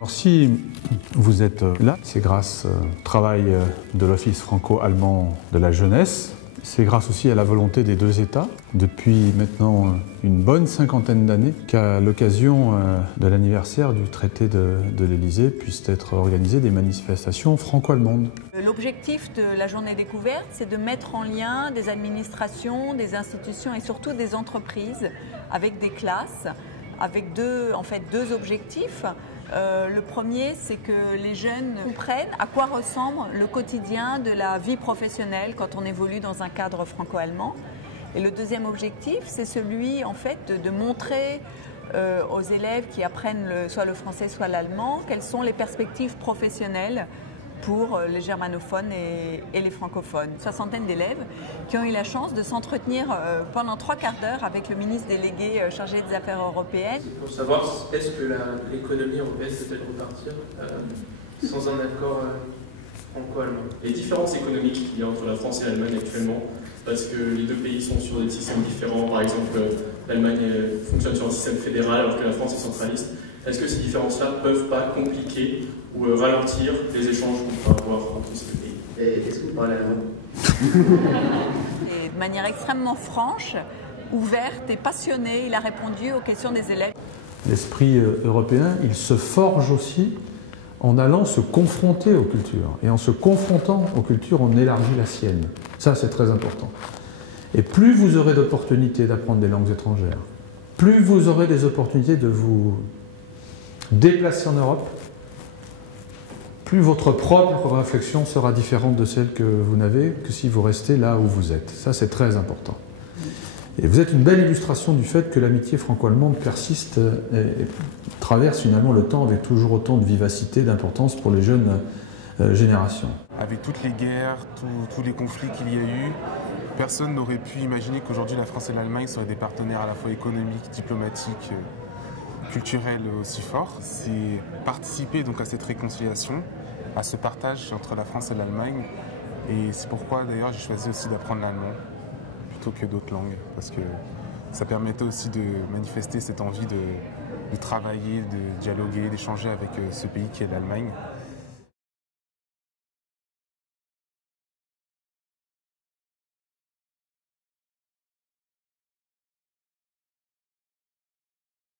Alors, si vous êtes là, c'est grâce au travail de l'Office franco-allemand de la jeunesse. C'est grâce aussi à la volonté des deux États, depuis maintenant une bonne cinquantaine d'années, qu'à l'occasion de l'anniversaire du traité de l'Élysée puissent être organisées des manifestations franco-allemandes. L'objectif de la journée découverte, c'est de mettre en lien des administrations, des institutions et surtout des entreprises avec des classes, avec deux objectifs. Le premier, c'est que les jeunes comprennent à quoi ressemble le quotidien de la vie professionnelle quand on évolue dans un cadre franco-allemand. Et le deuxième objectif, c'est celui de montrer aux élèves qui apprennent soit le français, soit l'allemand, quelles sont les perspectives professionnelles pour les germanophones et les francophones. Une soixantaine d'élèves qui ont eu la chance de s'entretenir pendant 3/4 d'heure avec le ministre délégué chargé des affaires européennes. Pour savoir, est-ce que l'économie européenne peut-elle repartir sans un accord franco-allemand? Les différences économiques qu'il y a entre la France et l'Allemagne actuellement, parce que les deux pays sont sur des systèmes différents. Par exemple, l'Allemagne fonctionne sur un système fédéral alors que la France est centraliste. Est-ce que ces différences-là ne peuvent pas compliquer ou ralentir les échanges qu'on peut avoir entre ces deux pays? Et est-ce que vous parlez allemand? Et de manière extrêmement franche, ouverte et passionnée, il a répondu aux questions des élèves. L'esprit européen, il se forge aussi en allant se confronter aux cultures. Et en se confrontant aux cultures, on élargit la sienne. Ça, c'est très important. Et plus vous aurez d'opportunités d'apprendre des langues étrangères, plus vous aurez des opportunités de vous déplacer en Europe, plus votre propre réflexion sera différente de celle que vous n'avez que si vous restez là où vous êtes. Ça, c'est très important. Et vous êtes une belle illustration du fait que l'amitié franco-allemande persiste et traverse finalement le temps avec toujours autant de vivacité, d'importance pour les jeunes générations. Avec toutes les guerres, tous les conflits qu'il y a eu, personne n'aurait pu imaginer qu'aujourd'hui la France et l'Allemagne seraient des partenaires à la fois économiques, diplomatiques, culturels aussi forts. C'est participer donc à cette réconciliation, à ce partage entre la France et l'Allemagne. Et c'est pourquoi d'ailleurs j'ai choisi aussi d'apprendre l'allemand plutôt que d'autres langues, parce que ça permettait aussi de manifester cette envie de travailler, de dialoguer, d'échanger avec ce pays qui est l'Allemagne.